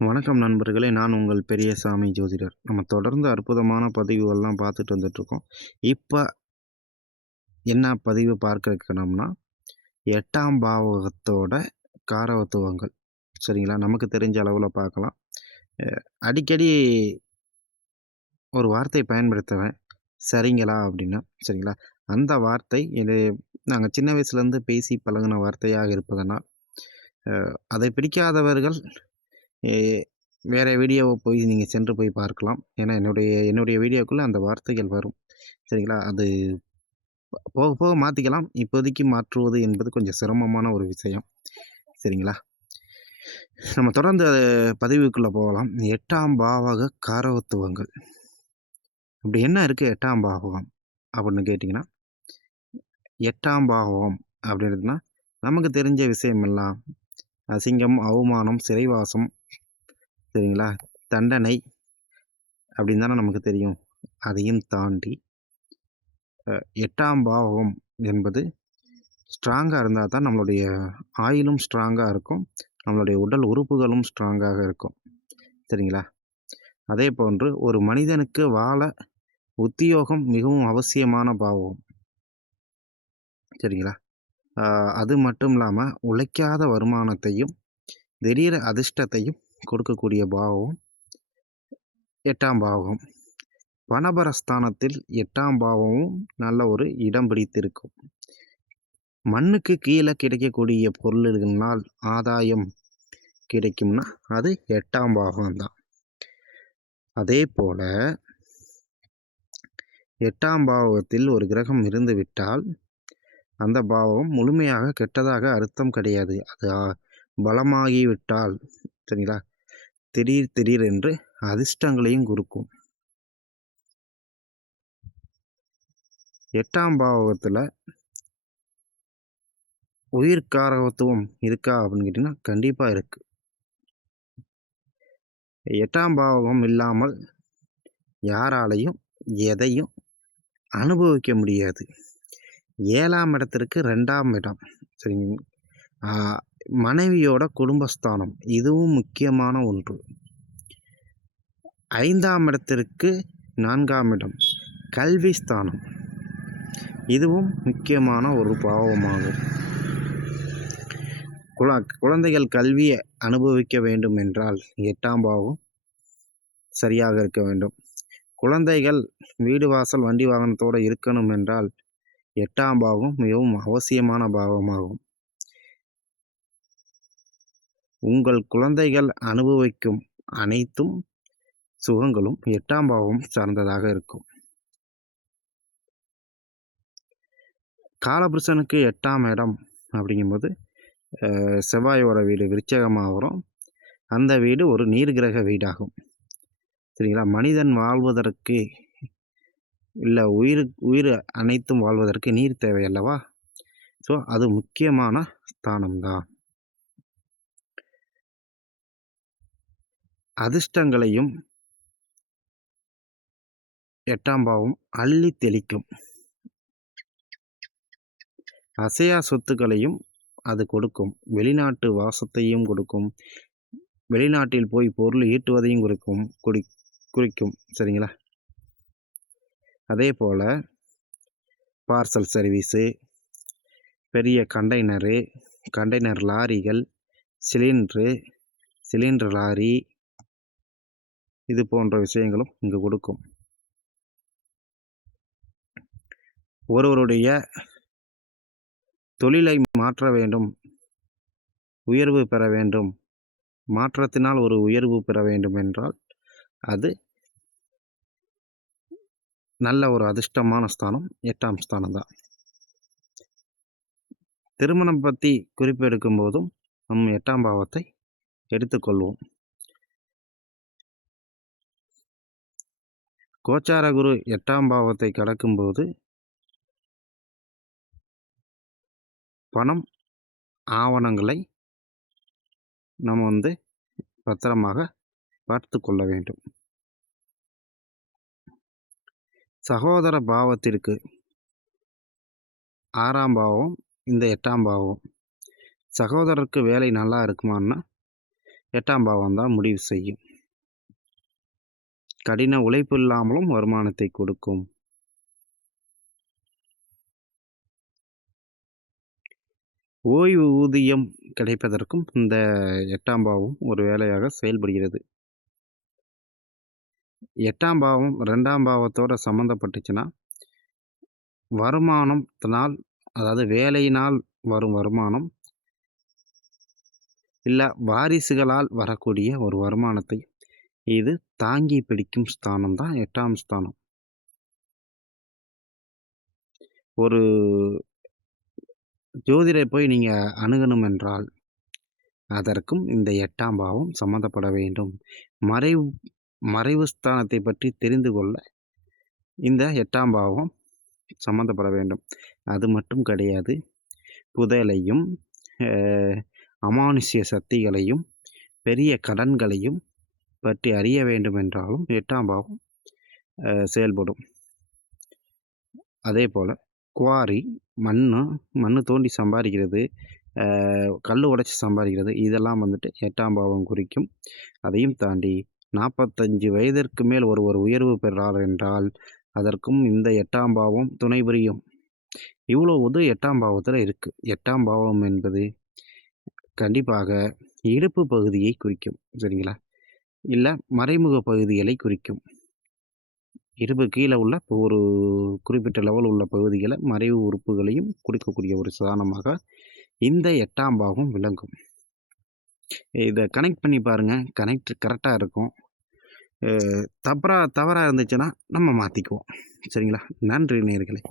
வணக்கம் நண்பர்களே! நான் உங்கள் பெரியசாமி ஜோதிடர். நம்ம தொடர்ந்து அற்புதமான பதிவுகள்லாம் பார்த்துட்டு வந்துட்டுருக்கோம். இப்ப என்ன பதிவு பார்க்க இருக்கணும்னா, 8ஆம் பாவகத்தோட காரகத்துவங்கள். சரிங்களா? நமக்கு தெரிஞ்ச அளவுல பார்க்கலாம். அ அடிக்கடி ஒரு வார்த்தை பயன்படுத்துவேன். "சரிங்களா?" அப்படின்னு. சரிங்களா? அந்த வார்த்தை நாங்க சின்ன வயசுலேருந்து பேசி பழகுன வார்த்தையாக இருப்பதனால், அ அதை பிடிக்காதவர்கள் எ வேற வீடியோவ போய் நீங்க சென்று போய் பார்க்கலாம். ஏன்னா என்னுடைய வீடியோக்குள்ள அந்த வார்த்தைகள் வரும். சரிங்களா? அது போக போக மாத்திக்கலாம். இப்போதைக்கு மாற்றுவது என்பது கொஞ்சம் சிரமமான ஒரு விஷயம். சரிங்களா? நம்ம தொடர்ந்து பதிவுக்குள்ள போகலாம். 8ஆம் பாவக காரகத்துவங்கள். அப்படி என்ன இருக்கு 8ஆம் பாவகம் அப்படின்னு கேட்டீங்கன்னா, 8ஆம் பாவகம் அப்படின்றதுன்னா, நமக்கு தெரிஞ்ச விஷயமெல்லாம் அசிங்கம், அவமானம், சிறைவாசம், சரிங்களா? தண்டனை அப்படின்னு தானே நமக்கு தெரியும். அதையும் தாண்டி 8ஆம் பாவகம் என்பது ஸ்ட்ராங்கா இருந்தா தான் நம்மளுடைய ஆயுளும் ஸ்ட்ராங்கா இருக்கும். நம்மளுடைய உடல் உறுப்புகளும் ஸ்ட்ராங்காக இருக்கும். சரிங்களா? அதேபோன்று ஒரு மனிதனுக்கு வாழ உத்தியோகம் மிகவும் அவசியமான பாவம். சரிங்களா? ஆ அது மட்டும் இல்லாம உழைக்காத வருமானத்தையும், திடீர் அதிர்ஷ்டத்தையும் கொடுக்கக்கூடிய பாவம் 8ஆம் பாவகம். பணபரஸ்தானத்தில் 8ஆம் பாவமும் நல்ல ஒரு இடம் பிடித்திருக்கும். மண்ணுக்கு கீழ கிடைக்கக்கூடிய பொருள்கள்னால் ஆதாயம் கிடைக்கும்னா, அது 8ஆம் பாகம் தான். அதேபோல 8ஆம் பாவகத்தில் ஒரு கிரகம் இருந்துவிட்டால், அந்த பாவம் முழுமையாக கெட்டதாக அர்த்தம் கிடையாது. அது பலமாகிவிட்டால் சரிங்களா? திடீர் திடீரென்று அதிர்ஷ்டங்களையும் குடுக்கும். 8ஆம் பாவகத்தில உயிர்காரகத்துவம் இருக்கா அப்படின்னு கேட்டீங்கன்னா, கண்டிப்பா இருக்கு. 8ஆம் பாவகம் இல்லாமல் யாராலயும் எதையும் அனுபவிக்க முடியாது. 7ஆம் இடத்திற்கு 2ஆம் இடம். சரிங்க. ஆ மனைவியோட குடும்பஸ்தானம். இதுவும் முக்கியமான ஒன்று. 5ஆம் இடத்திற்கு 4ஆம் இடம். கல்வி ஸ்தானம். இதுவும் முக்கியமான ஒரு பாவமாகும். குழந்தைகள் கல்வியை அனுபவிக்க வேண்டும் என்றால் 8ஆம் பாவம் சரியாக இருக்க வேண்டும். குழந்தைகள் வீடு வாசல் வண்டி வாகனத்தோடு இருக்கணும் என்றால் 8ஆம் பாவம் மிகவும் அவசியமான பாவமாகும். உங்கள் குழந்தைகள் அனுபவிக்கும் அனைத்தும் சுகங்களும் 8ஆம் பாவம் சார்ந்ததாக இருக்கும். காலபுருஷனுக்கு 8ஆம் இடம் அப்படிங்கும்போது செவ்வாயோட வீடு விருச்சகமாக வரும். அந்த வீடு ஒரு நீர் கிரக வீடாகும். சரிங்களா? மனிதன் வாழ்வதற்கு உயிர் அனைத்தும் வாழ்வதற்கு நீர் தேவை அல்லவா? ஸோ அது முக்கியமான ஸ்தானம் தான். அதிர்ஷ்டங்களையும் 8ஆம் பாவம் அள்ளி தெளிக்கும். அசையா சொத்துக்களையும் அது கொடுக்கும். வெளிநாட்டு வாசத்தையும் கொடுக்கும். வெளிநாட்டில் போய் பொருள் ஈட்டுவதையும் குறிக்கும். சரிங்களா? அதேபோல பார்சல் சர்வீஸு, பெரிய கண்டெய்னர் லாரிகள், சிலிண்டர் லாரி இது போன்ற விஷயங்களும் இங்கு கொடுக்கும். ஒருவருடைய தொழிலை மாற்ற வேண்டும், உயர்வு பெற வேண்டும், மாற்றத்தினால் ஒரு உயர்வு பெற வேண்டும் என்றால் அது நல்ல ஒரு அதிர்ஷ்டமான ஸ்தானம் 8ஆம் ஸ்தானம் தான். திருமணம் பற்றி குறிப்பு எடுக்கும் போதும் நம் 8ஆம் பாவத்தை எடுத்துக்கொள்வோம். கோச்சார குரு 8ஆம் பாவத்தை கடக்கும்போது பணம் ஆவணங்களை நம்ம பத்திரமாக பார்த்து கொள்ள வேண்டும். சகோதர பாவத்திற்கு 6ஆம் பாவம், இந்த 8ஆம் பாவம். சகோதரருக்கு வேலை நல்லா இருக்குமான்னா, 8ஆம் பாவம் தான் முடிவு செய்யும். கடின உழைப்பு இல்லாமலும் வருமானத்தை கொடுக்கும். ஓய்வு ஊதியம் கிடைப்பதற்கும் இந்த 8ஆம் பாவம் ஒரு வேலையாக செயல்படுகிறது. 8ஆம் பாவம் 2ஆம் பாவத்தோட சம்மந்தப்பட்டுச்சுன்னா, வருமானத்தினால், அதாவது வேலையினால் வரும் வருமானம், இல்ல வாரிசுகளால் வரக்கூடிய ஒரு வருமானத்தை இது தாங்கி பிடிக்கும் ஸ்தானம் தான் 8ஆம் ஸ்தானம். ஒரு ஜோதிடரை போய் நீங்க அணுகணும் என்றால், அதற்கும் இந்த 8ஆம் பாவம் சம்மந்தப்பட வேண்டும். மறைவு மறைவு ஸ்தானத்தை பற்றி தெரிந்து கொள்ள இந்த 8ஆம் பாவம் சம்மந்தப்பட வேண்டும். அது மட்டும் கிடையாது. புதையலையும், அமானுஷ்ய சக்திகளையும், பெரிய கடன்களையும் பற்றி அறிய வேண்டும் என்றாலும் 8ஆம் பாவம் செயல்படும். அதே போல் குவாரி, மண் தோண்டி சம்பாதிக்கிறது, கல் உடைச்சி சம்பாதிக்கிறது, இதெல்லாம் வந்துட்டு 8ஆம் பாவம் குறிக்கும். அதையும் தாண்டி 45 வயதிற்கு மேல் ஒருவர் உயர்வு பெறார் என்றால் அதற்கும் இந்த 8ஆம் பாவம் துணை புரியும். இவ்வளவு 8ஆம் பாவத்தில் இருக்குது. 8ஆம் பாவம் என்பது கண்டிப்பாக இடுப்பு பகுதியை குறிக்கும். சரிங்களா? இல்லை மறைமுக பகுதிகளை குறிக்கும். இடுப்பு கீழே உள்ள ஒரு குறிப்பிட்ட லெவல் உள்ள பகுதிகளை, மறைவு உறுப்புகளையும் குறிக்கக்கூடிய ஒரு சாதனமாக இந்த 8ஆம் பாவம் விளங்கும். இதை கனெக்ட் பண்ணி பாருங்கள். கனெக்ட் கரெக்டாக இருக்கும். தவறாக இருந்துச்சுன்னா நம்ம மாற்றிக்குவோம். சரிங்களா? நன்றி நேயர்களே.